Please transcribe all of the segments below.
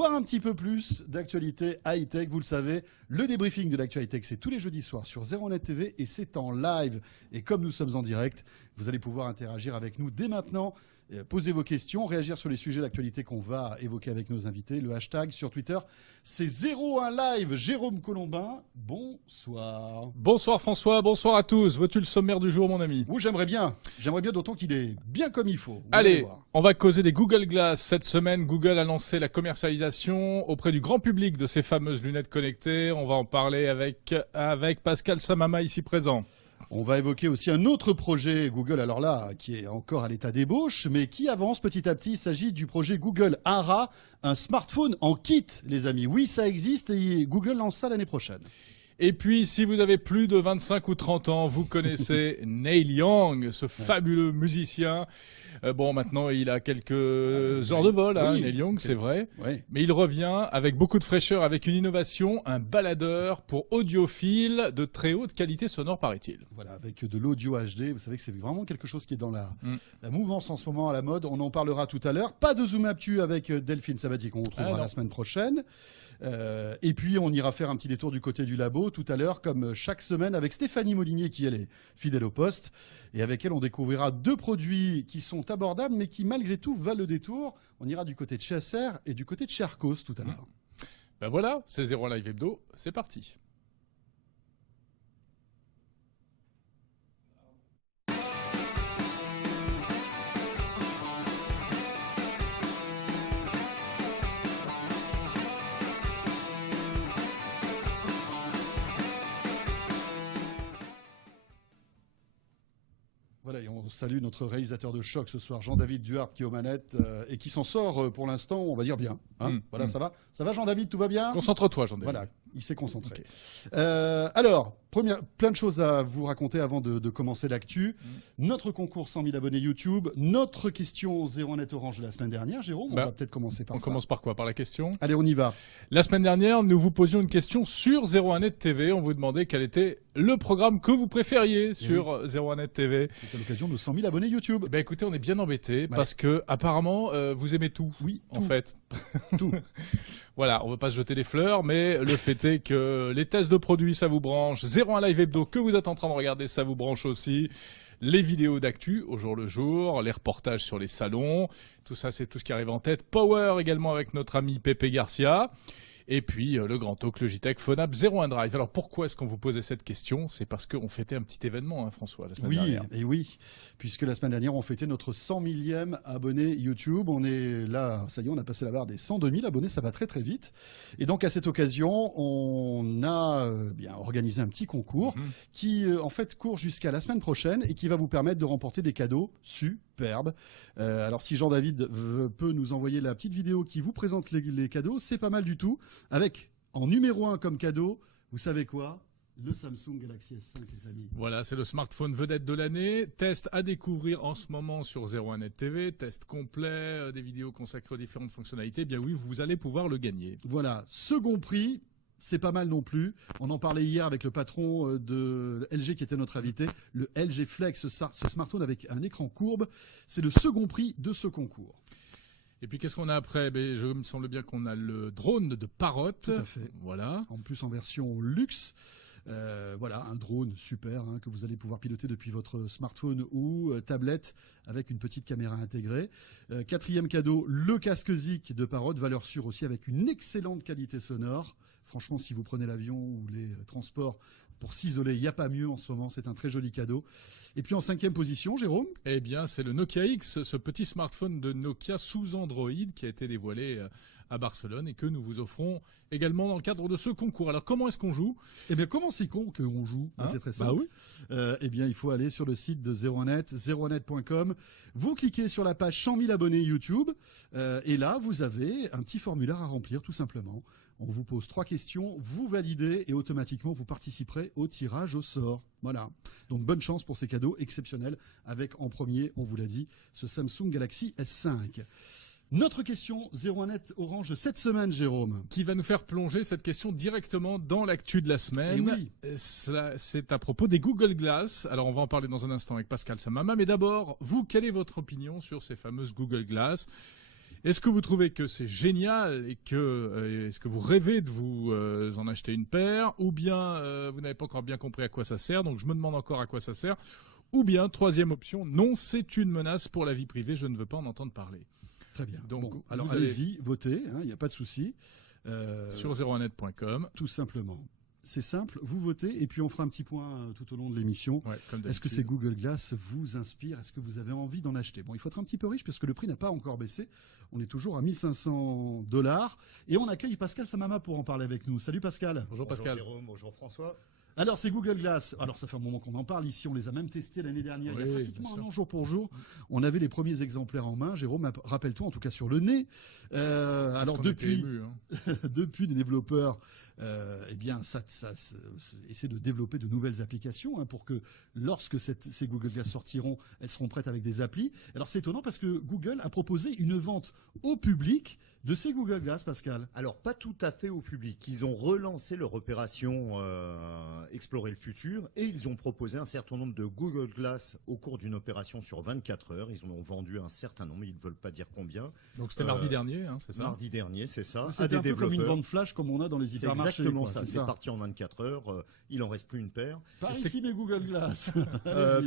Voir un petit peu plus d'actualité high-tech, vous le savez, le débriefing de l'actu high-tech, c'est tous les jeudis soirs sur 01net TV et c'est en live. Et comme nous sommes en direct, vous allez pouvoir interagir avec nous dès maintenant. Posez vos questions, réagir sur les sujets d'actualité qu'on va évoquer avec nos invités. Le hashtag sur Twitter, c'est 01 Live. Jérôme Colombin, bonsoir. Bonsoir François, bonsoir à tous. Veux-tu le sommaire du jour, mon ami? Oui, j'aimerais bien. J'aimerais bien, d'autant qu'il est bien comme il faut. Allez, on va causer des Google Glass. Cette semaine, Google a lancé la commercialisation auprès du grand public de ces fameuses lunettes connectées. On va en parler avec Pascal Samama ici présent. On va évoquer aussi un autre projet Google, alors là, qui est encore à l'état d'ébauche, mais qui avance petit à petit. Il s'agit du projet Google Ara, un smartphone en kit, les amis. Oui, ça existe et Google lance ça l'année prochaine. Et puis, si vous avez plus de 25 ou 30 ans, vous connaissez Neil Young, ce fabuleux musicien. Bon, maintenant, il a quelques heures de vol, hein, Neil Young, c'est vrai. Oui. Mais il revient avec beaucoup de fraîcheur, avec une innovation, un baladeur pour audiophiles de très haute qualité sonore, paraît-il. Voilà, avec de l'audio HD. Vous savez que c'est vraiment quelque chose qui est dans la mouvance en ce moment, à la mode. On en parlera tout à l'heure. Pas de Zoom Actu avec Delphine Sabatier qu'on retrouvera la semaine prochaine. Et puis, on ira faire un petit détour du côté du labo tout à l'heure, comme chaque semaine, avec Stéphanie Molinier, qui elle est fidèle au poste. Et avec elle, on découvrira deux produits qui sont abordables, mais qui malgré tout valent le détour. On ira du côté de chez Acer et du côté de chez Arcos tout à l'heure. Ben voilà, c'est 01 Live Hebdo, c'est parti. Voilà, et on salue notre réalisateur de choc ce soir, Jean-David Duhart, qui est aux manettes et qui s'en sort pour l'instant, on va dire bien. Hein voilà, ça va? Ça va, Jean-David? Tout va bien? Concentre-toi, Jean-David. Voilà, il s'est concentré. Okay. Alors, plein de choses à vous raconter avant de commencer l'actu. Notre concours 100 000 abonnés YouTube, notre question 01net Orange de la semaine dernière. Jérôme, on va peut-être commencer par ça. On commence par quoi? Par la question? Allez, on y va. La semaine dernière, nous vous posions une question sur 01net TV. On vous demandait quel était le programme que vous préfériez sur 01net TV. C'était l'occasion de 100 000 abonnés YouTube. Ben écoutez, on est bien embêtés parce que apparemment vous aimez tout. Oui, en fait. Tout. Voilà, on ne veut pas se jeter des fleurs, mais le fait est que les tests de produits, ça vous branche. 01 Live Hebdo que vous êtes en train de regarder, ça vous branche aussi. Les vidéos d'actu au jour le jour, les reportages sur les salons, tout ça, c'est tout ce qui arrive en tête. Power également avec notre ami Pepe Garcia. Et puis le grand talk, le JTech, Phonap, 01 Drive. Alors pourquoi est-ce qu'on vous posait cette question? C'est parce qu'on fêtait un petit événement, hein, François, la semaine dernière. Et oui, puisque la semaine dernière, on fêtait notre 100 000e abonné YouTube. On est là, ça y est, on a passé la barre des 102 000 abonnés, ça va très très vite. Et donc à cette occasion, on a bien organisé un petit concours qui en fait court jusqu'à la semaine prochaine et qui va vous permettre de remporter des cadeaux superbes. Alors si Jean-David peut nous envoyer la petite vidéo qui vous présente les cadeaux, c'est pas mal du tout. Avec, en numéro 1 comme cadeau, vous savez quoi? Le Samsung Galaxy S5, les amis. Voilà, c'est le smartphone vedette de l'année. Test à découvrir en ce moment sur 01net TV. Test complet, des vidéos consacrées aux différentes fonctionnalités. Eh bien oui, vous allez pouvoir le gagner. Voilà, second prix. C'est pas mal non plus. On en parlait hier avec le patron de LG qui était notre invité. Le LG Flex, ce smartphone avec un écran courbe, c'est le second prix de ce concours. Et puis qu'est-ce qu'on a après? Je me semble bien qu'on a le drone de Parrot. Tout à fait. Voilà. En plus en version luxe. Voilà, un drone super que vous allez pouvoir piloter depuis votre smartphone ou tablette avec une petite caméra intégrée. Quatrième cadeau, le casque Zik de Parrot, valeur sûre aussi avec une excellente qualité sonore. Franchement, si vous prenez l'avion ou les transports pour s'isoler, il n'y a pas mieux en ce moment, c'est un très joli cadeau. Et puis en cinquième position, Jérôme? Eh bien, c'est le Nokia X, ce petit smartphone de Nokia sous Android qui a été dévoilé à Barcelone et que nous vous offrons également dans le cadre de ce concours. Alors, comment est-ce qu'on joue? Eh bien, comment c'est qu'on joue? C'est très simple. Bah oui. Eh bien, il faut aller sur le site de 01net, 01net.com. Vous cliquez sur la page 100 000 abonnés YouTube. Et là, vous avez un petit formulaire à remplir, tout simplement. On vous pose 3 questions, vous validez et automatiquement, vous participerez au tirage au sort. Voilà. Donc, bonne chance pour ces cadeaux exceptionnels avec, en premier, on vous l'a dit, ce Samsung Galaxy S5. Notre question 01net Orange cette semaine, Jérôme. Qui va nous faire plonger cette question directement dans l'actu de la semaine. C'est à propos des Google Glass. Alors, on va en parler dans un instant avec Pascal Samama. Mais d'abord, vous, quelle est votre opinion sur ces fameuses Google Glass ? Est-ce que vous trouvez que c'est génial et est-ce que vous rêvez de vous en acheter une paire, ou bien vous n'avez pas encore bien compris à quoi ça sert, donc je me demande encore à quoi ça sert, ou bien troisième option, non, c'est une menace pour la vie privée, je ne veux pas en entendre parler. Très bien. Donc, bon, alors allez allez-y, votez, il n'y a pas de souci. sur 01net.com. Tout simplement. C'est simple, vous votez et puis on fera un petit point tout au long de l'émission. Ouais, Est-ce que ces Google Glass vous inspirent? Est-ce que vous avez envie d'en acheter? Bon, il faut être un petit peu riche parce que le prix n'a pas encore baissé. On est toujours à 1 500 $ et on accueille Pascal Samama pour en parler avec nous. Salut Pascal. Bonjour Pascal. Bonjour Jérôme, bonjour François. Alors ces Google Glass, alors ça fait un moment qu'on en parle ici, on les a même testés l'année dernière, Oui, il y a pratiquement un an jour pour jour. On avait les premiers exemplaires en main, Jérôme, rappelle-toi en tout cas sur le nez. Alors depuis, ému, hein. depuis les développeurs, eh bien ça essaie de développer de nouvelles applications pour que lorsque ces Google Glass sortiront, elles seront prêtes avec des applis. Alors c'est étonnant parce que Google a proposé une vente au public de ces Google Glass, Pascal. Alors pas tout à fait au public. Ils ont relancé leur opération Explorer le futur et ils ont proposé un certain nombre de Google Glass au cours d'une opération sur 24 heures. Ils en ont vendu un certain nombre, ils ne veulent pas dire combien. Donc c'était mardi dernier, hein, c'est ça? Mardi dernier, c'est ça. C'était un peu comme une vente flash comme on a dans les C'est hypermarchés. exactement quoi, ça. C'est parti en 24 heures. Il en reste plus une paire. Par ici mes Google Glass.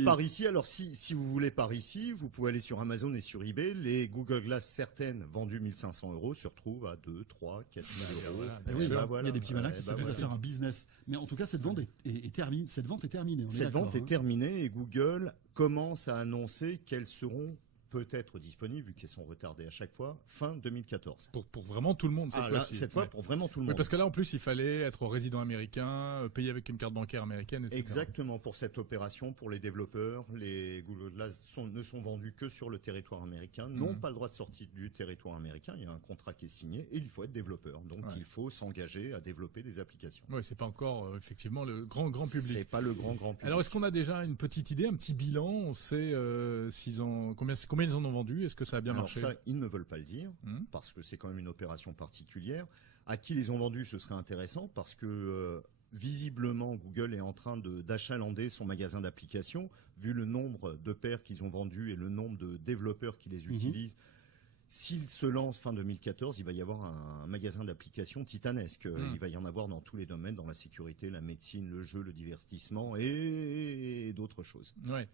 Par ici, alors si vous voulez par ici, vous pouvez aller sur Amazon et sur eBay. Les Google Glass, certaines vendues 1 500 €, se retrouvent à 2, 3, 4 000 euros. Eh oui, Bah, il y a des petits malins qui s'amusent à voilà. faire un business. Mais en tout cas, cette vente est terminée. Cette vente est terminée. Cette vente est terminée et Google commence à annoncer qu'elles seront peut-être disponibles, vu qu'elles sont retardées à chaque fois, fin 2014. Pour vraiment tout le monde cette fois-ci. Cette fois, Ouais. pour vraiment tout le Oui, monde. parce que là, en plus, il fallait être résident américain, payer avec une carte bancaire américaine, etc. Exactement, pour cette opération, pour les développeurs, les Google Glass ne sont vendus que sur le territoire américain, n'ont pas le droit de sortir du territoire américain, il y a un contrat qui est signé, et il faut être développeur. Donc il faut s'engager à développer des applications. Oui, c'est pas encore effectivement le grand public. C'est pas le grand public. Alors, est-ce qu'on a déjà une petite idée, un petit bilan? On sait combien ils en ont vendu? Est-ce que ça a bien marché? Alors ça, ils ne veulent pas le dire, parce que c'est quand même une opération particulière. À qui les ont vendus, ce serait intéressant, parce que visiblement, Google est en train d'achalander son magasin d'applications, vu le nombre de paires qu'ils ont vendues et le nombre de développeurs qui les utilisent. S'il se lance fin 2014, il va y avoir un magasin d'applications titanesque. Il va y en avoir dans tous les domaines, dans la sécurité, la médecine, le jeu, le divertissement et d'autres choses. Ouais.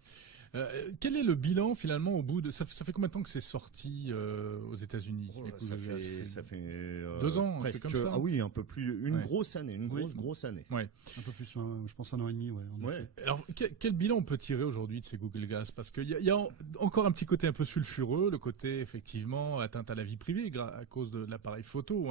Quel est le bilan finalement au bout de ça fait combien de temps que c'est sorti aux États-Unis? Ça fait 2 ans, presque, comme ça. Ah oui, un peu plus, une grosse année, grosse année. Ouais. Un peu plus, je pense 1 an et demi, ouais. En effet. Alors quel bilan on peut tirer aujourd'hui de ces Google Glass? Parce qu'il y a encore un petit côté un peu sulfureux, le côté effectivement atteinte à la vie privée à cause de l'appareil photo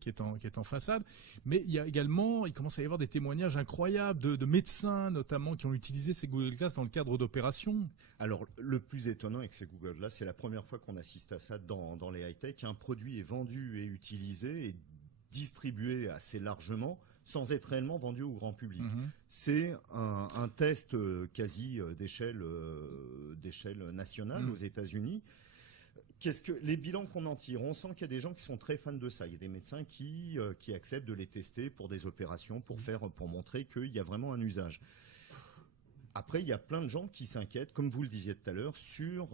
qui est en façade. Mais il y a également, il commence à y avoir des témoignages incroyables de médecins notamment qui ont utilisé ces Google Glass dans le cadre d'opérations. Alors, le plus étonnant avec ces Google Glass, c'est la première fois qu'on assiste à ça dans les high-tech. Un produit est vendu et utilisé et distribué assez largement sans être réellement vendu au grand public. C'est un test quasi d'échelle nationale aux États-Unis. Qu'est-ce que les bilans qu'on en tire? On sent qu'il y a des gens qui sont très fans de ça. Il y a des médecins qui acceptent de les tester pour des opérations, pour montrer qu'il y a vraiment un usage. Après, il y a plein de gens qui s'inquiètent, comme vous le disiez tout à l'heure, sur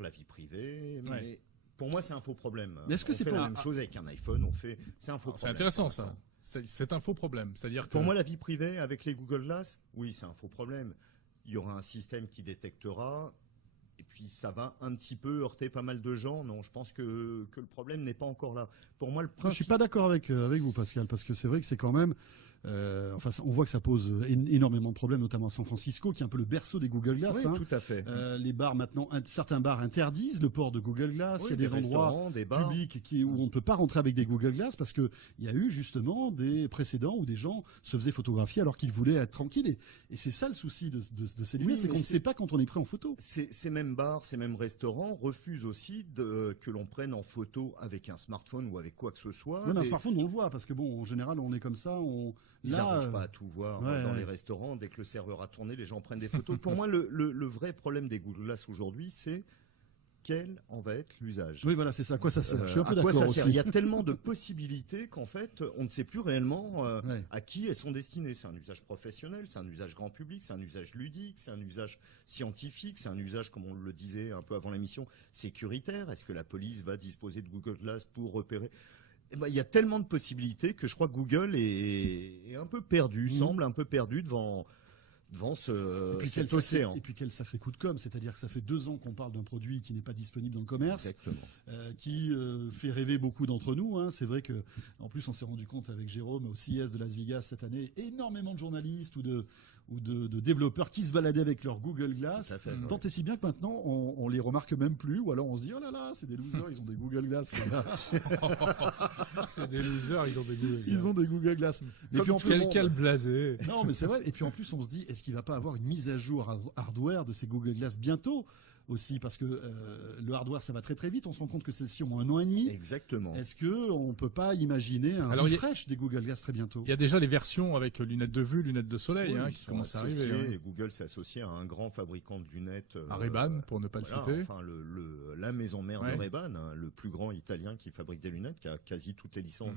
la vie privée. Ouais. Mais pour moi, c'est un faux problème. Mais est-ce que on c'est fait pas la même chose avec un iPhone? C'est un faux problème. C'est intéressant ça. C'est un faux problème. C'est-à-dire que pour moi, la vie privée avec les Google Glass, oui, c'est un faux problème. Il y aura un système qui détectera. Et puis ça va un petit peu heurter pas mal de gens. Non, je pense que le problème n'est pas encore là. Pour moi, le principe... Je suis pas d'accord avec vous, Pascal, parce que c'est vrai que c'est quand même... on voit que ça pose énormément de problèmes, notamment à San Francisco, qui est un peu le berceau des Google Glass. Oui, tout à fait. Les bars maintenant, certains bars interdisent le port de Google Glass. Il y a des endroits publics où on ne peut pas rentrer avec des Google Glass parce que il y a eu justement des précédents où des gens se faisaient photographier alors qu'ils voulaient être tranquilles. Et c'est ça le souci de ces lunettes, c'est qu'on ne sait pas quand on est pris en photo. Ces mêmes bars, ces mêmes restaurants refusent aussi que l'on prenne en photo avec un smartphone ou avec quoi que ce soit. Un smartphone, on le voit parce que bon, en général, on est comme ça. Ils n'arrivent pas à tout voir dans les restaurants. Dès que le serveur a tourné, les gens prennent des photos. Pour moi, le vrai problème des Google Glass aujourd'hui, c'est quel en va être l'usage. Oui, voilà, c'est ça. À quoi ça sert? Je suis un peu À quoi d'accord ça sert? aussi. Il y a tellement de possibilités qu'en fait, on ne sait plus réellement Ouais. à qui elles sont destinées. C'est un usage professionnel, c'est un usage grand public, c'est un usage ludique, c'est un usage scientifique, c'est un usage, comme on le disait un peu avant l'émission, sécuritaire. Est-ce que la police va disposer de Google Glass pour repérer? Eh ben, il y a tellement de possibilités que je crois que Google est un peu perdu, semble un peu perdu devant cet océan. Et puis quel sacré coup de com', c'est-à-dire que ça fait 2 ans qu'on parle d'un produit qui n'est pas disponible dans le commerce, Exactement. qui fait rêver beaucoup d'entre nous. Hein. C'est vrai que, en plus, on s'est rendu compte avec Jérôme au CES de Las Vegas cette année, énormément de journalistes ou de développeurs qui se baladaient avec leur Google Glass. Tout à fait, Tant et si bien que maintenant, on les remarque même plus, ou alors on se dit, oh là là, c'est des losers, ils ont des Google Glass. C'est des losers, ils ont des Google Glass. Ils ont des Google Glass. Et puis en plus, Quel blasé. non, mais c'est vrai. Et puis en plus, on se dit, est-ce qu'il va pas avoir une mise à jour hardware de ces Google Glass bientôt aussi, parce que le hardware, ça va très très vite. On se rend compte que celles-ci ont 1 an et demi. Exactement. Est-ce que on peut pas imaginer un refresh des Google Glass très bientôt? Il y a déjà les versions avec lunettes de vue, lunettes de soleil, Oui, hein, ils qui sont commencent à associés, arriver. Hein. et Google s'est associé à un grand fabricant de lunettes. À Ray-Ban, pour ne pas voilà, le citer. Enfin, la maison mère Ouais. de Ray-Ban, hein, le plus grand italien qui fabrique des lunettes, qui a quasi toutes les licences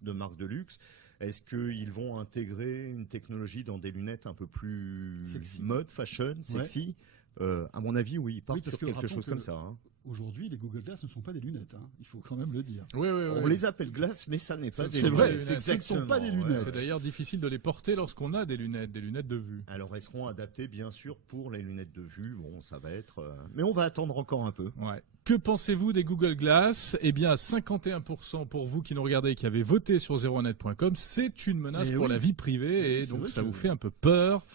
de marques de luxe. Est-ce qu'ils vont intégrer une technologie dans des lunettes un peu plus Sexy. mode, fashion, sexy? À mon avis, oui, ils partent parce sur que quelque rappelons chose que comme ça. Hein. Aujourd'hui, les Google Glass ne sont pas des lunettes. Hein. Il faut quand même le dire. Oui, oui, On oui. les appelle glaces, mais ça n'est pas des C'est vrai, lunettes. ce ne sont pas des lunettes. C'est d'ailleurs difficile de les porter lorsqu'on a des lunettes de vue. Alors, elles seront adaptées, bien sûr, pour les lunettes de vue. Bon, ça va être... Mais on va attendre encore un peu. Ouais. Que pensez-vous des Google Glass? Eh bien, 51% pour vous qui nous regardez et qui avez voté sur 01net.com, c'est une menace pour la vie privée, et C'est donc vrai ça que- vous fait un peu peur.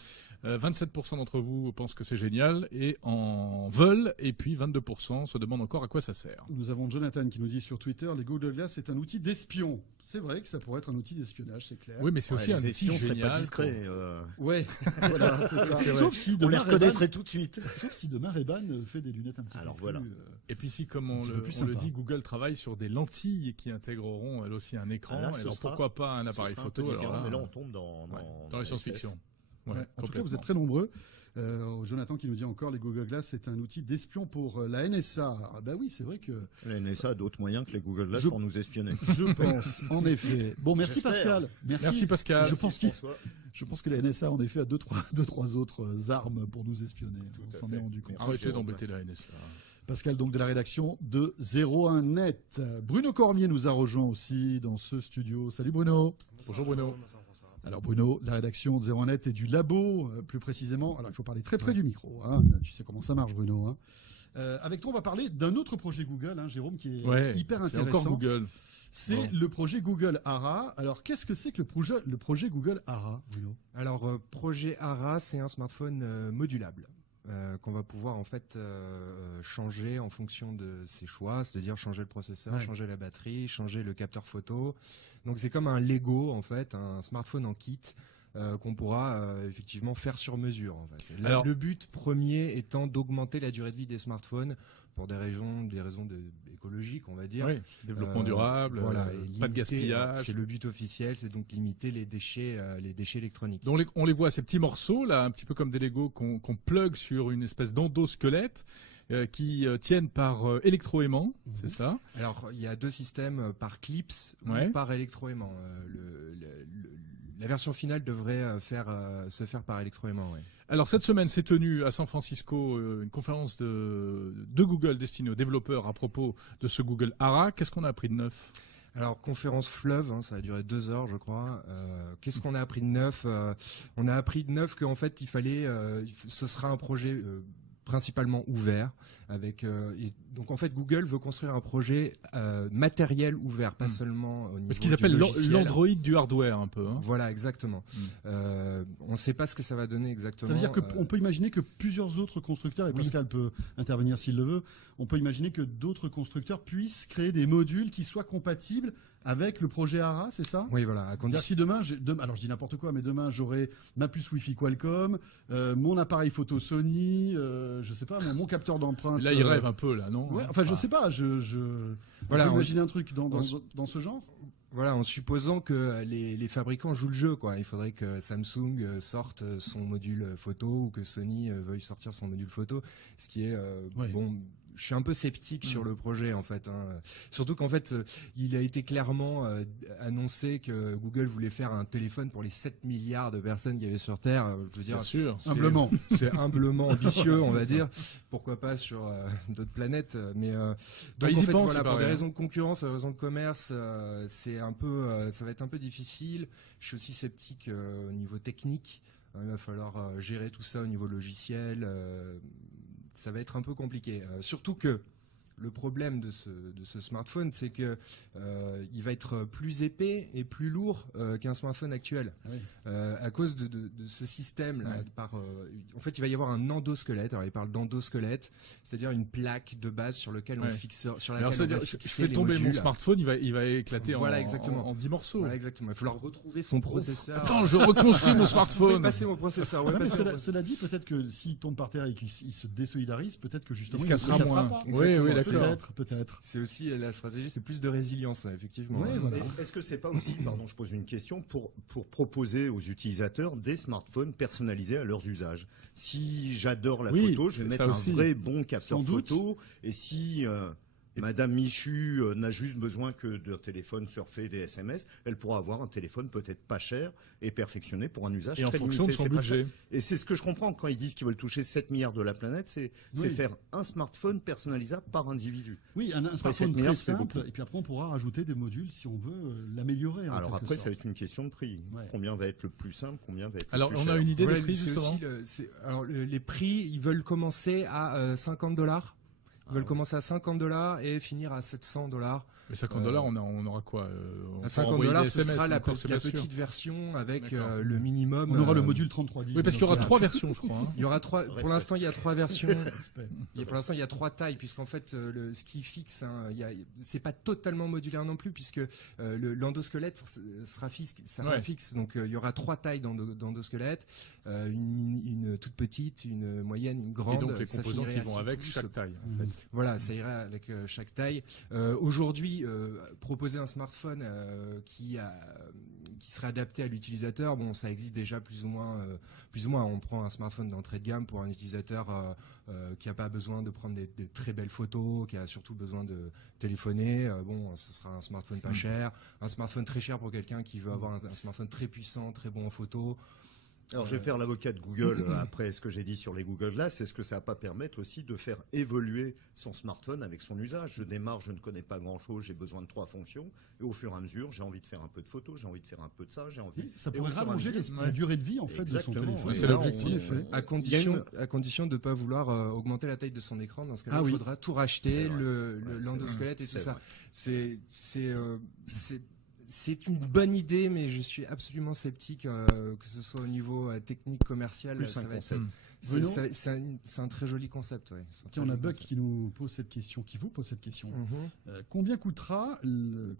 27% d'entre vous pensent que c'est génial et en veulent, et puis 22% se demandent encore à quoi ça sert. Nous avons Jonathan qui nous dit sur Twitter, les Google Glass est un outil d'espion. C'est vrai que ça pourrait être un outil d'espionnage, c'est clair. Oui, mais c'est aussi Ouais, un les outil espions seraient génial. pas discrets. Ouais, voilà, c'est ça. C'est vrai. Sauf si On les demain reconnaîtrait Ray-Ban, tout de suite. sauf si demain Ray-Ban fait des lunettes un petit Alors peu voilà. plus, Et puis si, comme Un on petit peu plus le sympa. dit, Google travaille sur des lentilles qui intégreront elles aussi un écran. Ah, là, ce alors sera- pourquoi pas un Ce appareil sera un peu photo? différent, Alors mais là, là, on tombe dans dans la SF. science-fiction. Ouais, En tout cas, vous complètement. êtes très nombreux. Jonathan qui nous dit encore, les Google Glass est un outil d'espion pour la NSA. Ah bah oui, c'est vrai que La NSA a d'autres moyens que les Google Glass Je- pour nous espionner. je pense, en effet. Bon, merci J'espère. Pascal. Merci Pascal. Je pense François. Je pense que la NSA en effet a deux, trois autres armes pour nous espionner. On à s'en fait. est rendu compte. Merci. Arrêtez Jérôme. d'embêter la NSA. Pascal, donc de la rédaction de 01net. Bruno Cormier nous a rejoint aussi dans ce studio. Salut Bruno. Bonjour Bruno. Alors Bruno, la rédaction de 01net et du labo, plus précisément. Alors il faut parler très près du micro. Hein. Tu sais comment ça marche Bruno. Hein. Avec toi, on va parler d'un autre projet Google, hein, Jérôme, qui est Ouais, hyper c'est intéressant. encore Google. C'est Bon. le projet Google Ara. Alors qu'est-ce que c'est que le projet Google Ara, Bruno? Alors, projet Ara, c'est un smartphone modulable qu'on va pouvoir en fait changer en fonction de ses choix, c'est-à-dire changer le processeur, Ouais. changer la batterie, changer le capteur photo. Donc c'est comme un Lego en fait, un smartphone en kit qu'on pourra effectivement faire sur mesure. En fait. Alors- Le but premier étant d'augmenter la durée de vie des smartphones pour des raisons écologiques, on va dire. Oui, développement durable, Voilà, pas et de limiter- gaspillage. C'est le but officiel, c'est donc limiter les déchets électroniques. Donc on les voit, ces petits morceaux, là, un petit peu comme des Lego qu'on plug sur une espèce d'endosquelette qui tiennent par électroaimant, c'est ça? Alors, il y a 2 systèmes par clips Ouais. ou par électroaimant. La version finale devrait se faire par électroaimant. Ouais. Alors cette semaine s'est tenue à San Francisco une conférence de Google destinée aux développeurs à propos de ce Google Ara. Qu'est-ce qu'on a appris de neuf? Alors, conférence fleuve, hein, ça a duré 2 heures, je crois. Qu'est-ce qu'on a appris de neuf? On a appris de neuf qu'en fait, ce sera un projet principalement ouvert. Donc en fait, Google veut construire un projet matériel ouvert, pas seulement au niveau Ce qu'ils du appellent logiciel. l'Android du hardware un peu. Hein. Voilà, exactement. On ne sait pas ce que ça va donner exactement. Ça veut dire qu'on peut imaginer que plusieurs autres constructeurs, et Oui. Pascal peut intervenir s'il le veut, on peut imaginer que d'autres constructeurs puissent créer des modules qui soient compatibles avec le projet ARA, c'est ça? Oui, voilà, à C'est-à-dire condition. si demain, alors je dis n'importe quoi, mais demain j'aurai ma puce Wi-Fi Qualcomm, mon appareil photo Sony, je sais pas, mon capteur d'empreinte. Là, il rêve un peu, là, non? Ouais, enfin, je sais pas, Voilà, on peut on- imaginer un truc dans on- ce genre. Voilà, en supposant que les fabricants jouent le jeu, quoi. Il faudrait que Samsung sorte son module photo ou que Sony veuille sortir son module photo, ce qui est Oui. bon. je suis un peu sceptique sur le projet en fait. Surtout qu'en fait, il a été clairement annoncé que Google voulait faire un téléphone pour les 7 milliards de personnes qu'il y avait sur Terre. Je veux dire, Bien sûr. Humblement. c'est humblement ambitieux, on va dire. Pourquoi pas sur d'autres planètes, mais donc ils en y fait, pensent, voilà, c'est pour des pareil. raisons de concurrence, des raisons de commerce, c'est un peu, ça va être un peu difficile. Je suis aussi sceptique au niveau technique. Il va falloir gérer tout ça au niveau logiciel. Ça va être un peu compliqué. Surtout que le problème de ce smartphone, c'est que il va être plus épais et plus lourd qu'un smartphone actuel. Oui. À cause de ce système-là. En fait, il va y avoir un endosquelette. Alors, il parle d'endosquelette, c'est-à-dire une plaque de base sur laquelle on fixe, sur laquelle Alors, on c'est-à-dire, va je fixer fais les tomber mon modules. smartphone, il va éclater Voilà, exactement. en 10 morceaux. Voilà, exactement. Il va falloir retrouver son processeur. Attends, je reconstruis mon Oui, smartphone. passer mon processeur. Non, mais passer mon processeur. cela dit, peut-être que s'il tombe par terre et qu'il se désolidarise, peut-être que justement Il se cassera ne cassera moins. pas. Oui, oui, d'accord. Peut-être. C'est aussi la stratégie, c'est plus de résilience, effectivement. Oui, voilà. Et est-ce que c'est pas aussi, pardon, je pose une question, pour proposer aux utilisateurs des smartphones personnalisés à leurs usages? Si j'adore la Oui, photo, je vais c'est mettre ça un aussi. vrai bon capteur Sans doute. photo. Et si Madame Michu n'a juste besoin que d'un téléphone surfer des SMS, elle pourra avoir un téléphone peut-être pas cher et perfectionné pour un usage Et en très fonction de limité. son C'est pas cher. budget. Et c'est ce que je comprends quand ils disent qu'ils veulent toucher 7 milliards de la planète, c'est Oui. faire un smartphone personnalisable par individu. Oui, un Après, smartphone 7 très milliards, c'est simple, beaucoup. et puis après on pourra rajouter des modules si on veut l'améliorer. en Alors quelque après, ça va sorte. être une question de prix. Ouais. Combien va être le plus simple, combien va être Alors, le plus on cher. a une idée Voilà, des prix, c'est justement. aussi alors les prix, ils veulent commencer à $50. Ils veulent commencer à $50 et finir à $700. Mais $50, on aura quoi on À pourra envoyer $50, des ce SMS, sera la encore, c'est pas sûr. petite version avec D'accord. le minimum. On aura le module 3310. Oui, parce qu'il y aura Donc, 3 versions, je crois. Hein. Il y aura trois. Pour Respect. l'instant, il y a 3 versions. respect. Pour l'instant, il y a 3 tailles, puisqu'en fait, ce qui fixe, c'est pas totalement modulaire non plus, puisque l'endosquelette sera fixe. Donc, il y aura 3 tailles d'endosquelette, une toute petite, une moyenne, une grande. Et donc, les Ça composants finirait qui à vont 6 avec pouces. chaque taille. En fait. Voilà, ça irait avec chaque taille. Aujourd'hui, proposer un smartphone qui serait adapté à l'utilisateur, bon, ça existe déjà plus ou moins. On prend un smartphone d'entrée de gamme pour un utilisateur qui n'a pas besoin de prendre des très belles photos, qui a surtout besoin de téléphoner. Bon, ce sera un smartphone pas cher. Un smartphone très cher pour quelqu'un qui veut avoir un smartphone très puissant, très bon en photo. Alors, je vais faire l'avocat de Google après ce que j'ai dit sur les Google Glass. Est-ce que ça va pas permettre aussi de faire évoluer son smartphone avec son usage? Je démarre, je ne connais pas grand-chose, j'ai besoin de 3 fonctions. Et au fur et à mesure, j'ai envie de faire un peu de photos, j'ai envie de faire un peu de ça, j'ai envie... Oui, ça Et pourrait au fur et à rallonger mesure- la durée de vie en fait de son Exactement, téléphone. oui, c'est Là, l'objectif. en effet. À condition de ne pas vouloir augmenter la taille de son écran. Dans ce cas-là, Ah il oui. faudra tout racheter, C'est vrai. l'endosquelette et tout C'est ça. vrai. C'est une bonne idée, mais je suis absolument sceptique que ce soit au niveau technique, commercial. Plus ça un va être- concept. Bruno c'est un très joli concept. Ouais. C'est un Tiens, très on a joli Buck concept. qui nous pose cette question, qui vous pose cette question. Mhm.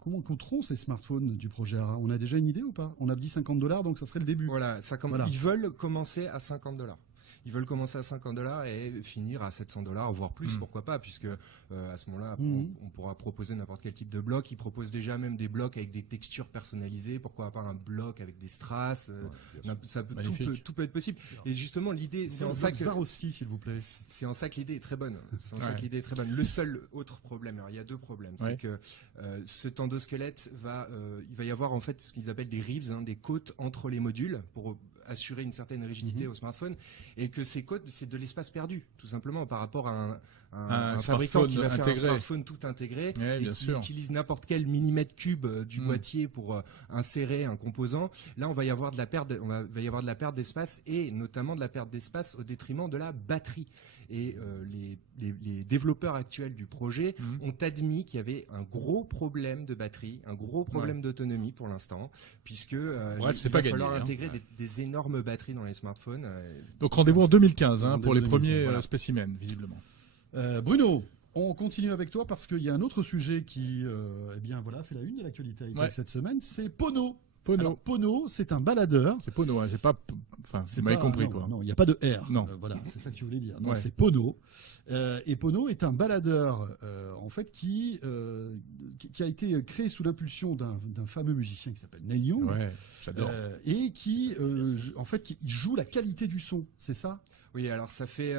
Comment coûteront ces smartphones du projet ARA? On a déjà une idée ou pas? On a dit $50, donc ça serait le début. Voilà, Voilà. Ils veulent commencer à $50. Ils veulent commencer à $50 et finir à $700, voire plus, pourquoi pas, puisque à ce moment-là, on pourra proposer n'importe quel type de bloc. Ils proposent déjà même des blocs avec des textures personnalisées. Pourquoi pas un bloc avec des strass tout peut être possible. Et justement, l'idée, c'est en ça que Swarovski, s'il vous plaît. c'est en ça que l'idée est très bonne. C'est en ça Ouais. que l'idée est très bonne. Le seul autre problème, alors il y a 2 problèmes, c'est Ouais. que cet endosquelette il va y avoir en fait ce qu'ils appellent des ribs, des côtes entre les modules pour assurer une certaine rigidité au smartphone, et que ces côtes, c'est de l'espace perdu, tout simplement, par rapport à un fabricant qui va faire un intégré. smartphone tout intégré Ouais, et bien qui sûr. utilise n'importe quel millimètre cube du boîtier pour insérer un composant. Là, on va y avoir de la perte, va y avoir de la perte d'espace, et notamment de la perte d'espace au détriment de la batterie. Et les développeurs actuels du projet ont admis qu'il y avait un gros problème de batterie, un gros problème d'autonomie pour l'instant, puisque Bref, c'est il pas va gagné, falloir hein. intégrer des énormes batteries dans les smartphones. Donc rendez-vous en 2015 En pour les 2015, premiers voilà. spécimens, visiblement. Bruno, on continue avec toi parce qu'il y a un autre sujet qui fait la une de l'actualité high-tech Ouais. cette semaine, c'est Pono. Pono. Alors, Pono, c'est un baladeur. C'est Pono, hein, c'est pas. Enfin, C'est vous m'avez pas- compris, non, quoi. Non, il n'y a pas de R. Non. Voilà, c'est ça que tu voulais dire. Non, Ouais. c'est Pono. Et Pono est un baladeur, en fait, qui a été créé sous l'impulsion d'un fameux musicien qui s'appelle Neil Young. Ouais, j'adore. Et qui, en fait, qui joue la qualité du son, c'est ça? Oui, alors ça fait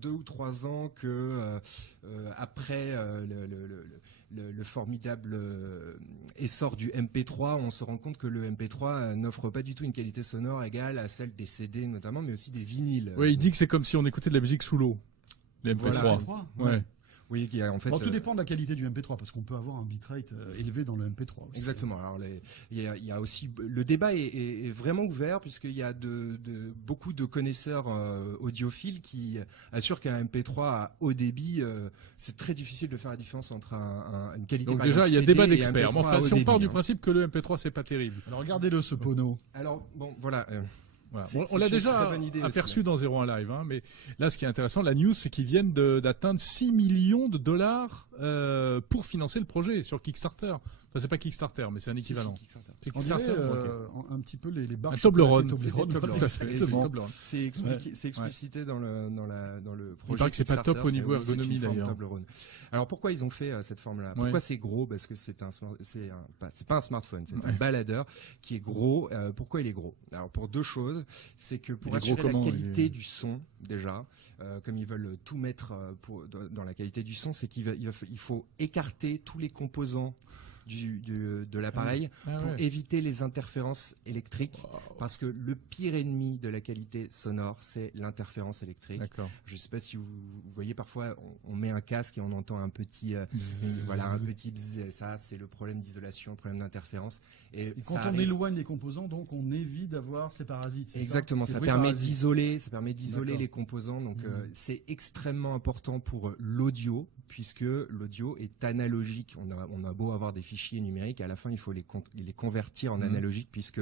2 ou 3 ans que après le formidable essor du MP3, on se rend compte que le MP3 n'offre pas du tout une qualité sonore égale à celle des CD notamment, mais aussi des vinyles. Oui, il dit que c'est comme si on écoutait de la musique sous l'eau. Les MP3. Voilà. Ouais. Oui, en fait. Alors, tout dépend de la qualité du MP3 parce qu'on peut avoir un bitrate élevé dans le MP3 aussi. Exactement. Alors il y a aussi le débat est vraiment ouvert puisqu'il y a beaucoup de connaisseurs audiophiles qui assurent qu'un MP3 à haut débit, c'est très difficile de faire la différence entre une qualité. Donc par déjà, exemple, il y a CD débat et un d'experts. MP3 Mais enfin, à haut si on part débit, du principe que le MP3 c'est pas terrible. Alors regardez-le ce Pono. Alors bon, voilà. Voilà. C'est On l'a une déjà très bonne idée aperçu aussi. dans 01 Live, hein, mais là, ce qui est intéressant, la news, c'est qu'ils viennent d'atteindre 6 millions de dollars pour financer le projet sur Kickstarter. Enfin, c'est pas Kickstarter, mais c'est un équivalent. C'est On dirait Kickstarter. Ok. un petit peu les barres Un Toblerone. chocolatées Toblerone. C'est des Voilà, Toblerone. exactement. Toblerone. C'est explicité dans le projet. paraît que c'est pas Kickstarter, top au niveau mais oui, c'est une ergonomie, forme d'ailleurs. Toblerone. Alors pourquoi ils ont fait cette forme-là? Ouais. Pourquoi c'est gros? Parce que c'est pas un smartphone, c'est un baladeur qui est gros. Pourquoi il est gros? Alors pour deux choses, c'est que pour Il est gros assurer la comment, qualité du son déjà, comme ils veulent tout mettre dans la qualité du son, c'est il faut écarter tous les composants de l'appareil Ah pour ouais. éviter les interférences électriques, Wow. parce que le pire ennemi de la qualité sonore, c'est l'interférence électrique. D'accord. Je ne sais pas si vous voyez, parfois on met un casque et on entend un petit voilà, un petit bzzz. Ça, c'est le problème d'isolation, le problème d'interférence. Et Et ça quand on arrive- éloigne les composants, donc on évite d'avoir ces parasites. c'est Exactement, Ces ça bruits permet parasites. d'isoler D'accord. les composants. Donc Mhm. c'est extrêmement important pour l'audio, puisque l'audio est analogique. On a beau avoir des fichiers numériques, à la fin il faut les convertir en Mhm. analogique, puisque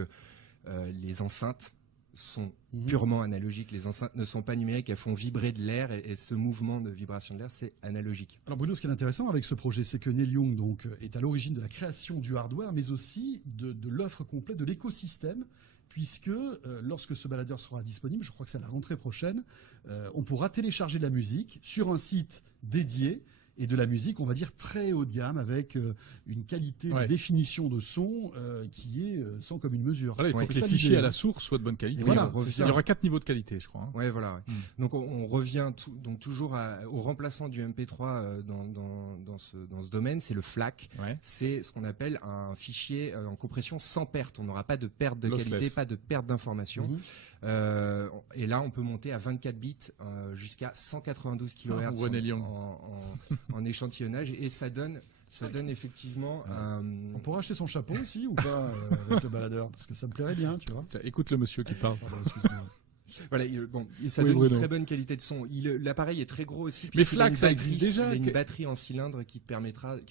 les enceintes sont Mhm. purement analogiques. Les enceintes ne sont pas numériques, elles font vibrer de l'air, et ce mouvement de vibration de l'air, c'est analogique. Alors Bruno, ce qui est intéressant avec ce projet, c'est que Neil Young donc, est à l'origine de la création du hardware, mais aussi de l'offre complète, de l'écosystème, puisque lorsque ce baladeur sera disponible, je crois que c'est à la rentrée prochaine, on pourra télécharger de la musique sur un site dédié, et de la musique, on va dire, très haut de gamme, avec une qualité Ouais. de définition de son qui est sans commune mesure. Voilà, il faut Ouais. que C'est les ça fichiers l'idée, à la hein. source soient de bonne qualité. Et voilà, on c'est revient- ça. Il y aura 4 niveaux de qualité, je crois. Hein. Ouais, voilà. Ouais. Mm. Donc on revient donc toujours au remplaçant du MP3 dans ce domaine, c'est le FLAC. Ouais. C'est ce qu'on appelle un fichier en compression sans perte. On n'aura pas de perte de Lossless. qualité, pas de perte d'information. Mhm. Et là, on peut monter à 24 bits jusqu'à 192 kHz on voit Neil Young. en échantillonnage, et ça donne effectivement On pourra acheter son chapeau aussi ou pas avec le baladeur, parce que ça me plairait bien, tu vois. Tiens, écoute le monsieur qui parle. Pardon, excuse-moi. voilà, et ça Oui, donne Bruno. une très bonne qualité de son. L'appareil est très gros aussi. Mais puisqu'il a FLAC, une ça batterie- existe déjà. Il a une batterie en cylindre qui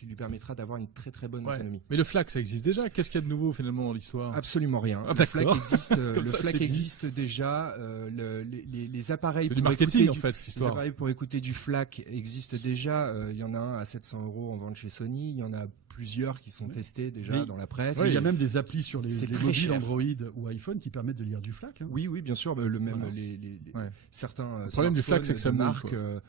lui permettra d'avoir une très très bonne Ouais. autonomie. Mais le FLAC, ça existe déjà. Qu'est-ce qu'il y a de nouveau finalement dans l'histoire? Absolument rien. Ah, Le FLAC d'accord. existe, Comme le ça, FLAC c'est dit. existe déjà. Les appareils C'est du pour marketing écouter en fait, cette Les histoire. appareils pour écouter du FLAC existent déjà. Il y en a un à 700 € en vente chez Sony. Il y en a plusieurs qui sont Oui. testés déjà Mais- dans la presse. Il y a même des applis sur les C'est très mobiles cher. Android ou iPhone qui permettent de lire du FLAC. hein. Oui, bien sûr. Le même Voilà. Ouais. certains. Le problème du FLAC, c'est que ça de mouille, marque, quoi.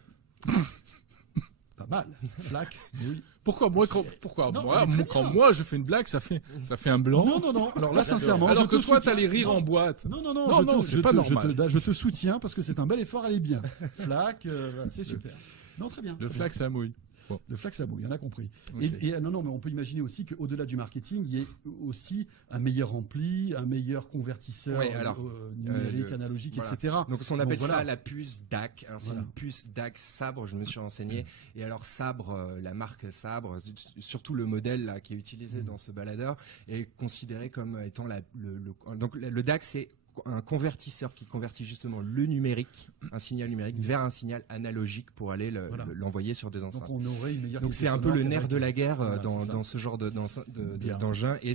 Pas mal. FLAC. Oui. Pourquoi moi, pourquoi Non, moi, mais très quand bien. moi je fais une blague, ça fait un blanc. Non, non, non. Alors là, sincèrement, Alors je que te toi, soutiens. t'allais rire Non. en boîte. Non, non, non, Non, non, c'est pas normal. là, je te soutiens parce que c'est un bel effort, elle est bien. FLAC, voilà, c'est super. Non, très bien. Le très FLAC, ça mouille. Le FLAC, ça bouille, on a compris. Ok. Non, mais on peut imaginer aussi qu'au-delà du marketing, il y ait aussi un meilleur ampli, un meilleur convertisseur Ouais, alors, numérique, analogique, voilà. etc. Donc on appelle voilà. ça la puce DAC. Alors c'est Voilà. une puce DAC Sabre, je me suis renseigné. Et alors Sabre, la marque Sabre, surtout le modèle là, qui est utilisé dans ce baladeur, est considéré comme étant donc le DAC, c'est un convertisseur qui convertit justement le numérique, un signal numérique, vers un signal analogique pour aller Voilà. l'envoyer sur des enceintes. Donc on aurait une meilleure Donc qualité c'est un peu sonore le nerf qu'avec- de la guerre Voilà, dans, c'est ça. dans ce genre Bien. d'engin, et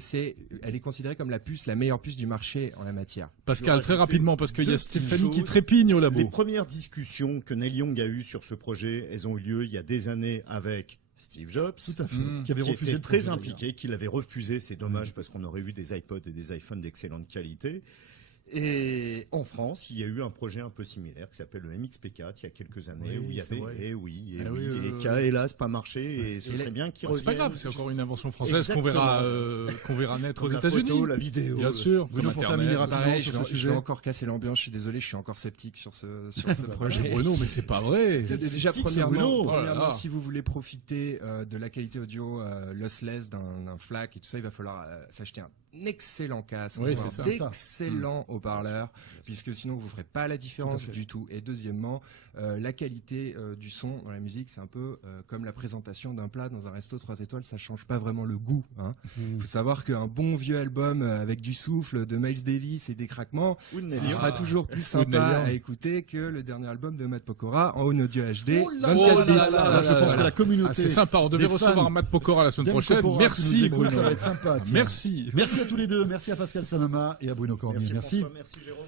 elle est considérée comme la meilleure puce du marché en la matière. Pascal, Je très vais rapidement, parce qu'il y a deux petites Stéphanie qui choses. trépigne au Les labo. premières discussions que Neil Young a eues sur ce projet, elles ont eu lieu il y a des années avec Steve Jobs, Tout à fait. Mm. Qui avait qui refusé était le très projet, impliqué, qui l'avait refusé. C'est dommage parce qu'on aurait eu des iPods et des iPhones d'excellente qualité. Et en France, il y a eu un projet un peu similaire qui s'appelle le MXP4 il y a quelques années, où il y avait, et qui a hélas pas marché, et ce serait bien qu'il revienne. C'est pas grave, c'est encore une invention française qu'on verra naître aux États-Unis. La vidéo, bien sûr. Bruno, pour terminer rapidement Pareil, sur ce je sujet. vais encore casser l'ambiance, je suis désolé, je suis encore sceptique sur ce projet. Bruno, mais c'est pas vrai. Déjà, sceptique, ce Bruno. premièrement, si vous voulez profiter de la qualité audio lossless d'un FLAC et tout ça, il va falloir s'acheter un excellent casque, Oui, c'est ça. d'excellents haut-parleurs, puisque sinon vous ne ferez pas la différence du tout. Et deuxièmement, la qualité du son dans la musique, c'est un peu comme la présentation d'un plat dans un resto 3 étoiles, ça change pas vraiment le goût. Faut savoir qu'un bon vieux album avec du souffle de Miles Davis et des craquements, ce sera toujours plus sympa à écouter que le dernier album de Matt Pokora en audio HD. Je pense que la communauté. C'est sympa, on devait des recevoir fans Matt Pokora la semaine d'M. prochaine. Pokora qui Merci nous écoute, Bruno. ça va être sympa. tiens. Merci. Merci à tous les deux. Merci à Pascal Sanoma et à Bruno Cormier. Merci. François, merci Jérôme.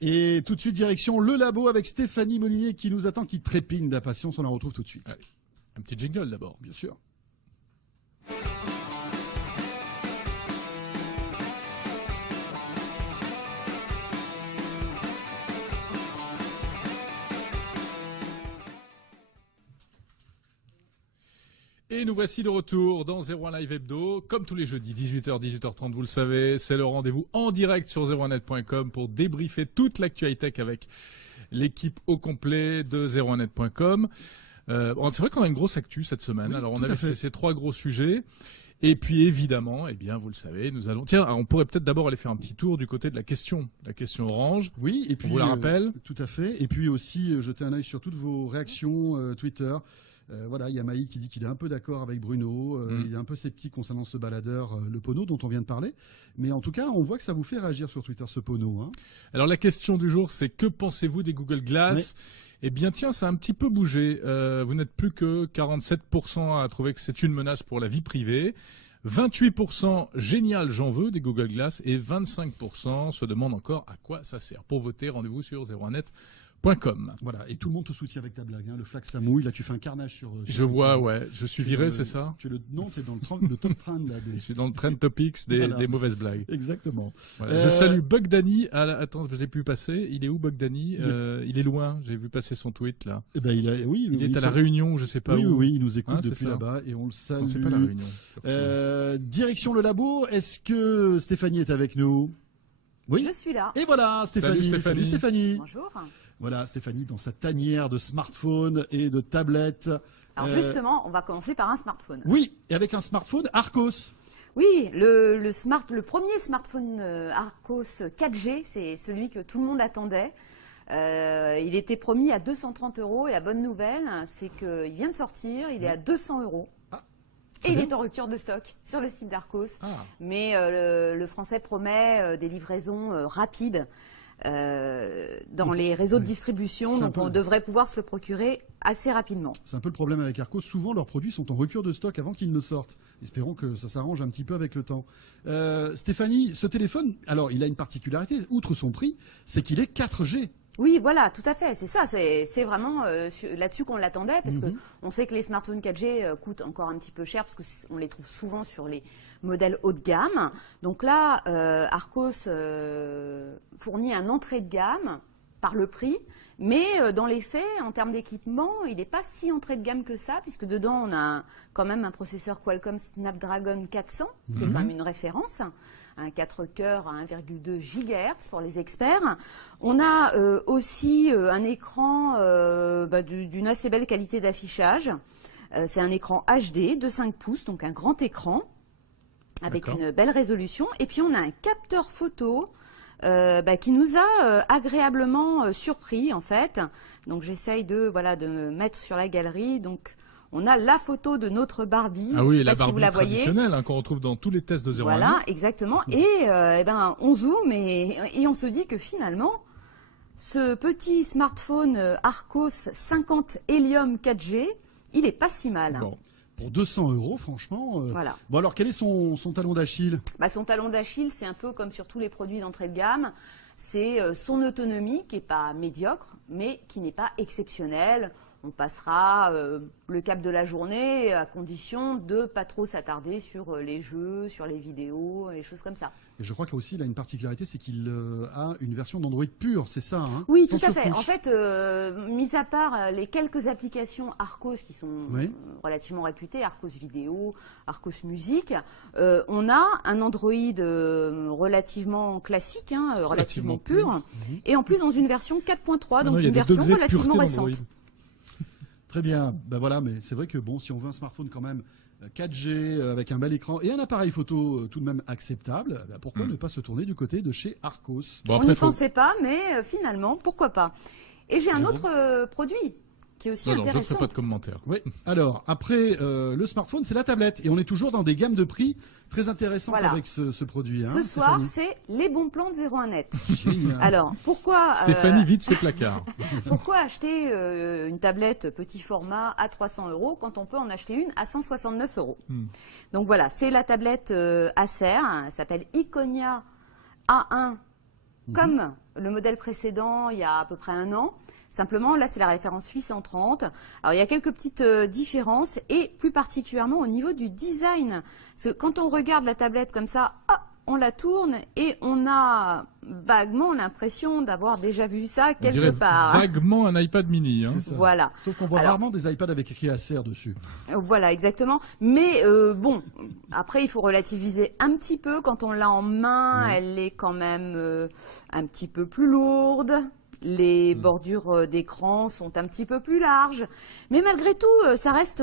Et tout de suite, direction le labo avec Stéphanie Molinier qui nous attend, qui trépigne d'impatience. On la retrouve tout de suite. Allez. Un petit jingle d'abord. Bien sûr. Et nous voici de retour dans 01 Live Hebdo. Comme tous les jeudis, 18h, 18h30, vous le savez, c'est le rendez-vous en direct sur 01net.com pour débriefer toute l'actualité avec l'équipe au complet de 01net.com. C'est vrai qu'on a une grosse actu cette semaine. Oui, alors on tout à avait fait. ces trois gros sujets. Et puis évidemment, eh bien vous le savez, nous allons. Tiens, on pourrait peut-être d'abord aller faire un petit tour du côté de la question orange. Oui, et puis On vous la rappelle. tout à fait. Et puis aussi jeter un œil sur toutes vos réactions Twitter. Voilà, il y a Maï qui dit qu'il est un peu d'accord avec Bruno, il est un peu sceptique concernant ce baladeur, le Pono dont on vient de parler. Mais en tout cas, on voit que ça vous fait réagir sur Twitter, ce Pono. Hein. Alors la question du jour, c'est que pensez-vous des Google Glass ? Eh bien tiens, ça a un petit peu bougé. Vous n'êtes plus que 47% à trouver que c'est une menace pour la vie privée. 28% génial, j'en veux des Google Glass et 25% se demandent encore à quoi ça sert. Pour voter, rendez-vous sur 01net.com. Voilà, et tout le monde te soutient avec ta blague. Hein. Le flac, ça mouille. Là, tu fais un carnage sur. Je vois, ouais. Je suis viré, c'est ça ? Non, tu es dans le top trend là. Je suis dans le trend topics des mauvaises blagues. Exactement. Voilà. Je salue Bogdani. Attends, je l'ai pu passer. Il est où Bogdani ? Il est loin. J'ai vu passer son tweet là. Eh ben, il est à la Réunion, je sais pas où. Oui, il nous écoute depuis ça. là-bas et on le salue. Non, c'est pas la Réunion. Direction le labo. Est-ce que Stéphanie est avec nous ? Oui. Je suis là. Et voilà, Stéphanie. Salut Stéphanie. Bonjour. Voilà, Stéphanie dans sa tanière de smartphone et de tablette. Alors justement, on va commencer par un smartphone. Oui, et avec un smartphone Arcos. Oui, le premier smartphone Arcos 4G, c'est celui que tout le monde attendait. Il était promis à 230 € et la bonne nouvelle, c'est qu'il vient de sortir, il est à 200 €. Et il est en rupture de stock sur le site d'Arcos. Mais le français promet des livraisons rapides dans les réseaux de distribution. Donc on devrait pouvoir se le procurer assez rapidement. C'est un peu le problème avec Arcos. Souvent, leurs produits sont en rupture de stock avant qu'ils ne sortent. Espérons que ça s'arrange un petit peu avec le temps. Stéphanie, ce téléphone, alors il a une particularité, outre son prix, c'est qu'il est 4G. Oui, voilà, tout à fait. C'est ça. C'est vraiment là-dessus qu'on l'attendait, parce que on sait que les smartphones 4G coûtent encore un petit peu cher, parce qu'on les trouve souvent sur les modèles haut de gamme. Donc là, Arcos fournit un entrée de gamme par le prix, mais dans les faits, en termes d'équipement, il n'est pas si entrée de gamme que ça, puisque dedans, on a quand même un processeur Qualcomm Snapdragon 400, qui est quand même une référence. Un 4 cœurs à 1,2 GHz pour les experts. On a aussi un écran d'une assez belle qualité d'affichage. C'est un écran HD de 5 pouces, donc un grand écran, avec une belle résolution. Et puis on a un capteur photo qui nous a agréablement surpris en fait. Donc j'essaye de me mettre sur la galerie. Donc on a la photo de notre Barbie. Ah oui, la si Barbie vous la voyez. traditionnelle qu'on retrouve dans tous les tests de 01net. Voilà, exactement. Et on zoome et on se dit que finalement, ce petit smartphone Arcos 50 Helium 4G, il est pas si mal. Bon. Pour 200 €, franchement. Voilà. Bon, alors, quel est son talon d'Achille ? Son talon d'Achille, c'est un peu comme sur tous les produits d'entrée de gamme. C'est son autonomie qui n'est pas médiocre, mais qui n'est pas exceptionnelle. on passera le cap de la journée à condition de pas trop s'attarder sur les jeux, sur les vidéos, les choses comme ça. Et je crois qu'aussi, il a une particularité, c'est qu'il a une version d'Android pure, c'est ça, hein? Oui, Sans tout à fait. surcouche. En fait, mis à part les quelques applications Arcos qui sont Oui. relativement réputées, Arcos Vidéo, Arcos Musique, on a un Android relativement classique, hein, relativement pur, et en plus dans une version 4.3, donc Non, il y a une des version degrés de relativement pureté récente. d'Android. Très bien, ben voilà, mais c'est vrai que bon, si on veut un smartphone quand même 4G avec un bel écran et un appareil photo tout de même acceptable, ben pourquoi ne pas se tourner du côté de chez Arcos? Bon, On après, n'y faut... pensait pas, mais finalement, pourquoi pas. Et j'ai un Jérôme autre produit qui est aussi Non, je ne intéressant. ferai pas de commentaires. Oui, alors après le smartphone, c'est la tablette et on est toujours dans des gammes de prix très intéressantes Voilà. avec ce produit. Hein, Ce soir, Stéphanie. c'est les bons plans de 01net. Génial. Alors, pourquoi Stéphanie vide ses placards. pourquoi acheter une tablette petit format à 300 € quand on peut en acheter une à 169 €? Donc voilà, c'est la tablette Acer, elle s'appelle Iconia A1, comme le modèle précédent il y a à peu près un an. Simplement, là, c'est la référence 830. Alors, il y a quelques petites différences, et plus particulièrement au niveau du design. Parce que quand on regarde la tablette comme ça, on la tourne et on a vaguement l'impression d'avoir déjà vu ça On quelque dirait part. vaguement un iPad mini. Hein. C'est ça. Voilà. Sauf qu'on voit Alors- rarement des iPads avec écrit Acer dessus. Voilà, exactement. Mais bon, après, il faut relativiser un petit peu. Quand on l'a en main, elle est quand même un petit peu plus lourde. Les bordures d'écran sont un petit peu plus larges. Mais malgré tout, ça reste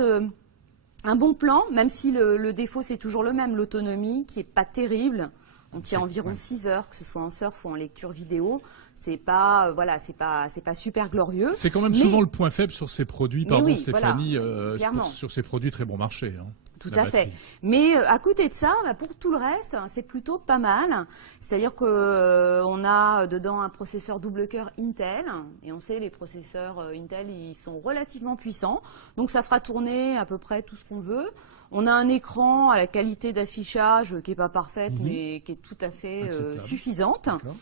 un bon plan, même si le défaut, c'est toujours le même, l'autonomie, qui est pas terrible. On tient environ 6 heures, que ce soit en surf ou en lecture vidéo. C'est pas, voilà, c'est pas super glorieux. C'est quand même Mais- souvent le point faible sur ces produits, Mais pardon oui, Stéphanie, clairement. sur ces produits très bon marché. Hein. Tout La à fait. batterie. Mais à côté de ça, pour tout le reste, c'est plutôt pas mal. C'est-à-dire que on a dedans un processeur double cœur Intel, et on sait les processeurs Intel, ils sont relativement puissants, donc ça fera tourner à peu près tout ce qu'on veut. On a un écran à la qualité d'affichage qui est pas parfaite, mais qui est tout à fait Acceptable. suffisante. D'accord.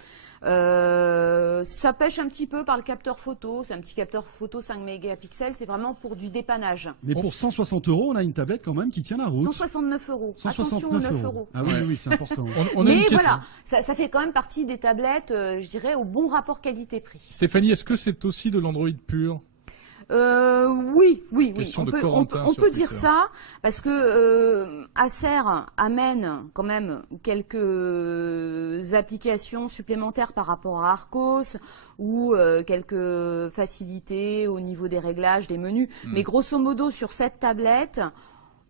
Ça pêche un petit peu par le capteur photo. C'est un petit capteur photo 5 mégapixels. C'est vraiment pour du dépannage. Mais pour 160 €, on a une tablette quand même qui tient la route. 169 €. Attention aux 169 9 €. €. Ah oui, oui, c'est important. On a une Mais question. voilà, ça fait quand même partie des tablettes, je dirais, au bon rapport qualité-prix. Stéphanie, est-ce que c'est aussi de l'Android pur? Oui. Question On de peut, Corentin on sur peut dire Twitter. ça parce que Acer amène quand même quelques applications supplémentaires par rapport à Arcos ou quelques facilités au niveau des réglages, des menus. Mais grosso modo, sur cette tablette,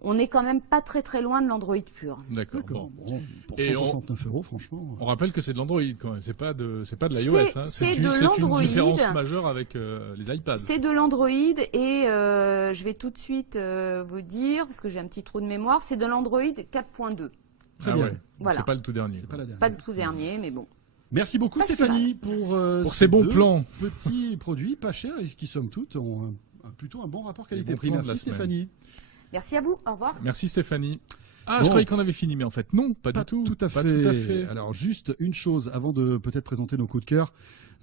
on n'est quand même pas très loin de l'Android pur. D'accord. D'accord. Bon. Bon, pour Et 169 €, franchement. On rappelle que c'est de l'Android quand même, c'est pas de l'iOS. Hein. c'est une, de c'est une l'Android. différence majeure avec les iPads. C'est de l'Android et je vais tout de suite vous dire, parce que j'ai un petit trou de mémoire, c'est de l'Android 4.2. Très Ah bien. ouais. Voilà. C'est pas le tout dernier. C'est pas la dernière. Pas le tout dernier, mais bon. Merci beaucoup Pas si Stéphanie pour ces bons deux plans. petits produits pas chers et qui somme toute ont plutôt un bon rapport qualité-prix. bons plans de Merci la semaine. Stéphanie. Merci à vous, au revoir. Merci Stéphanie. Ah, Bon. je croyais qu'on avait fini, mais en fait non, pas du tout. Tout à Pas fait. tout à fait. Alors juste une chose avant de peut-être présenter nos coups de cœur.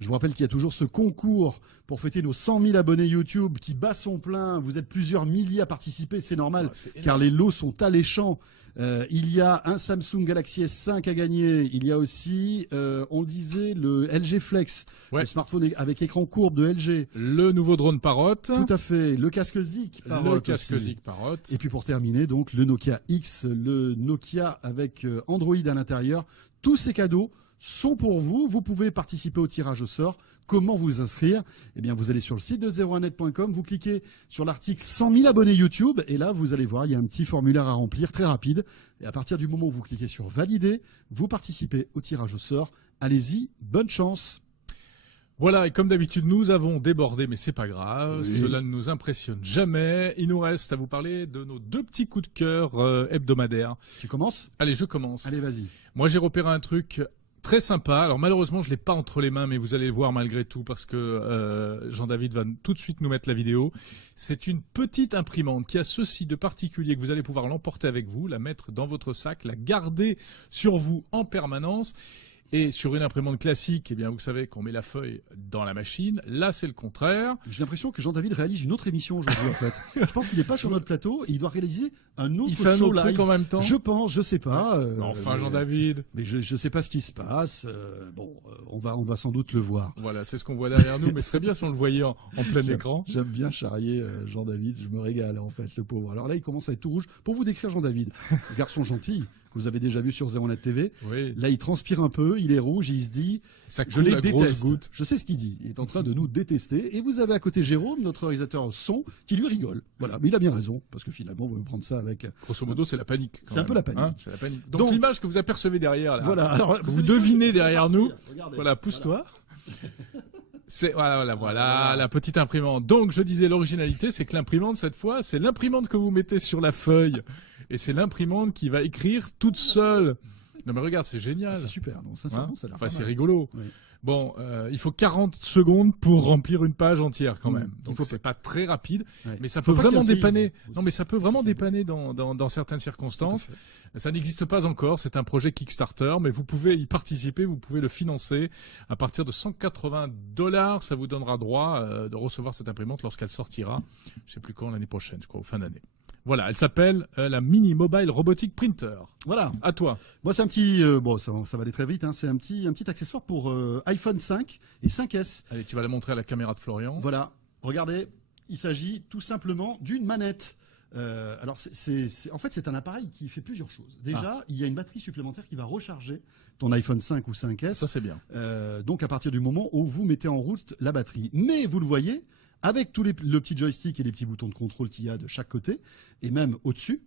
Je vous rappelle qu'il y a toujours ce concours pour fêter nos 100 000 abonnés YouTube qui bat son plein. Vous êtes plusieurs milliers à participer, c'est normal, Oh, c'est énorme. car les lots sont alléchants. Il y a un Samsung Galaxy S5 à gagner. Il y a aussi, on le disait, le LG Flex, Ouais. le smartphone avec écran courbe de LG. Le nouveau drone Parrot. Tout à fait. Le casque Zik. Parrot Le casque aussi. Zik Parrot. Et puis pour terminer, donc le Nokia X, le Nokia avec Android à l'intérieur. Tous ces cadeaux sont pour vous. Vous pouvez participer au tirage au sort. Comment vous inscrire? Eh bien, vous allez sur le site de 01net.com, vous cliquez sur l'article 100 000 abonnés YouTube et là, vous allez voir, il y a un petit formulaire à remplir très rapide. Et à partir du moment où vous cliquez sur valider, vous participez au tirage au sort. Allez-y, bonne chance. Voilà, et comme d'habitude, nous avons débordé, mais c'est pas grave. Oui. Cela ne nous impressionne jamais. Il nous reste à vous parler de nos deux petits coups de cœur hebdomadaires. Tu commences? Allez, je commence. Allez, vas-y. Moi, j'ai repéré un truc très sympa. Alors malheureusement, je l'ai pas entre les mains, mais vous allez le voir malgré tout parce que Jean-David va tout de suite nous mettre la vidéo. C'est une petite imprimante qui a ceci de particulier que vous allez pouvoir l'emporter avec vous, la mettre dans votre sac, la garder sur vous en permanence. Et sur une imprimante classique, eh bien, vous savez qu'on met la feuille dans la machine. Là, c'est le contraire. J'ai l'impression que Jean-David réalise une autre émission aujourd'hui, en fait. Je pense qu'il n'est pas sur notre plateau et il doit réaliser un autre Il fait un show autre truc live. en même temps. Je pense, je sais pas. Enfin, mais- Jean-David. Mais je sais pas ce qui se passe. On va sans doute le voir. Voilà, c'est ce qu'on voit derrière nous, mais ce serait bien si on le voyait en plein écran. J'aime bien charrier Jean-David, je me régale en fait, le pauvre. Alors là, il commence à être tout rouge. Pour vous décrire Jean-David, garçon gentil, que vous avez déjà vu sur 01net TV, Oui, là il transpire un peu, il est rouge, il se dit ça je coule les à grosses déteste. gouttes. Je sais ce qu'il dit, il est en train de nous détester. Et vous avez à côté Jérôme, notre réalisateur son, qui lui rigole. Voilà, mais il a bien raison, parce que finalement, on va prendre ça avec... Grosso modo, c'est la panique. quand C'est un même, peu la panique. hein, c'est la panique. Donc, Donc- l'image que vous apercevez derrière, là, Voilà, alors que vous savez devinez quoi derrière C'est nous, parti, regardez. voilà, pousse-toi. C'est voilà, la petite imprimante. Donc je disais l'originalité, c'est que l'imprimante cette fois, c'est l'imprimante que vous mettez sur la feuille et c'est l'imprimante qui va écrire toute seule. Non mais regarde, c'est génial. Ah, c'est super, donc sincèrement, Hein ça a l'air Enfin, pas c'est mal. rigolo. Oui. Bon, il faut 40 secondes pour remplir une page entière quand même. Il Donc faut c'est pas très rapide, Ouais. mais ça Faut peut pas vraiment casser, dépanner. aussi. Non mais ça peut vraiment Ça, c'est dépanner dans certaines circonstances. Tout à fait. Ça n'existe pas encore, c'est un projet Kickstarter, mais vous pouvez y participer, vous pouvez le financer à partir de $180. Ça vous donnera droit de recevoir cette imprimante lorsqu'elle sortira. Je sais plus quand, l'année prochaine, je crois, au fin d'année. Voilà, elle s'appelle la Mini Mobile Robotic Printer. Voilà. À toi. Moi, c'est un petit, bon, ça va aller très vite, hein. C'est un petit accessoire pour iPhone 5 et 5S. Allez, tu vas la montrer à la caméra de Florian. Voilà. Regardez, il s'agit tout simplement d'une manette. Alors, en fait, c'est un appareil qui fait plusieurs choses. Déjà, il y a une batterie supplémentaire qui va recharger ton iPhone 5 ou 5S. Ça, c'est bien. Donc, à partir du moment où vous mettez en route la batterie. Mais vous le voyez, avec le petit joystick et les petits boutons de contrôle qu'il y a de chaque côté, et même au-dessus,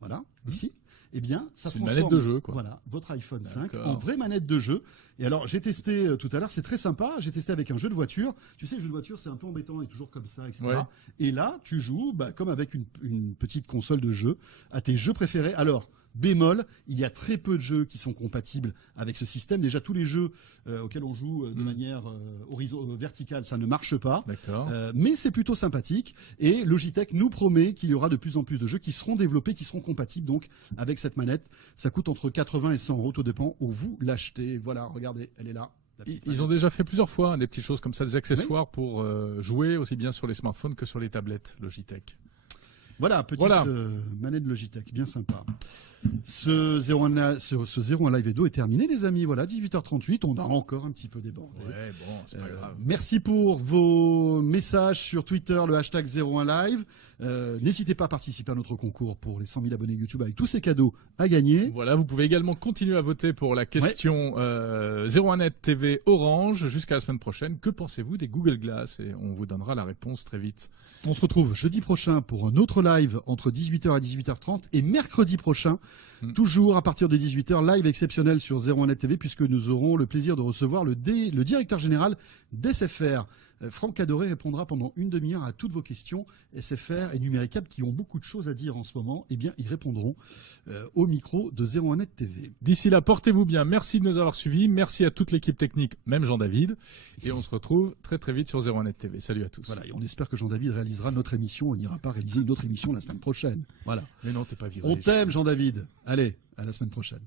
voilà, ici, eh bien, ça C'est une transforme, manette de jeu, quoi. Voilà, votre iPhone 5 D'accord. en vraie manette de jeu. Et alors, j'ai testé tout à l'heure, c'est très sympa. J'ai testé avec un jeu de voiture. Tu sais, le jeu de voiture, c'est un peu embêtant, il est toujours comme ça, etc. Ouais. Et là, tu joues, comme avec une petite console de jeu, à tes jeux préférés. Alors, bémol, il y a très peu de jeux qui sont compatibles avec ce système. Déjà, tous les jeux auxquels on joue de manière verticale, ça ne marche pas. D'accord. Mais c'est plutôt sympathique. Et Logitech nous promet qu'il y aura de plus en plus de jeux qui seront développés, qui seront compatibles donc avec cette manette. Ça coûte entre 80 et 100 €, tout dépend où vous l'achetez. Voilà, regardez, elle est là. la petite Ils ont manette. déjà fait plusieurs fois hein, des petites choses comme ça, des accessoires pour jouer aussi bien sur les smartphones que sur les tablettes Logitech. Voilà, petite Voilà. manette Logitech, bien sympa. Ce 01 Live Edo est terminé, les amis. Voilà, 18h38, on a encore un petit peu débordé. Ouais, bon, c'est pas grave. Merci pour vos messages sur Twitter, le hashtag 01live. N'hésitez pas à participer à notre concours pour les 100 000 abonnés YouTube avec tous ces cadeaux à gagner. Voilà, vous pouvez également continuer à voter pour la question 01net TV Orange jusqu'à la semaine prochaine. Que pensez-vous des Google Glass? Et on vous donnera la réponse très vite. On se retrouve jeudi prochain pour un autre live entre 18h et 18h30 et mercredi prochain, toujours à partir de 18h, live exceptionnel sur 01net TV puisque nous aurons le plaisir de recevoir le directeur général d'SFR. Franck Adoré répondra pendant une demi-heure à toutes vos questions SFR et Numéricable qui ont beaucoup de choses à dire en ce moment. Eh bien, ils répondront au micro de 01net TV. D'ici là, portez-vous bien. Merci de nous avoir suivis. Merci à toute l'équipe technique, même Jean-David. Et on se retrouve très très vite sur 01net TV. Salut à tous. Voilà, et on espère que Jean-David réalisera notre émission. On n'ira pas réaliser une autre émission la semaine prochaine. Voilà. Mais non, t'es pas viré. On t'aime, Jean-David. Allez, à la semaine prochaine.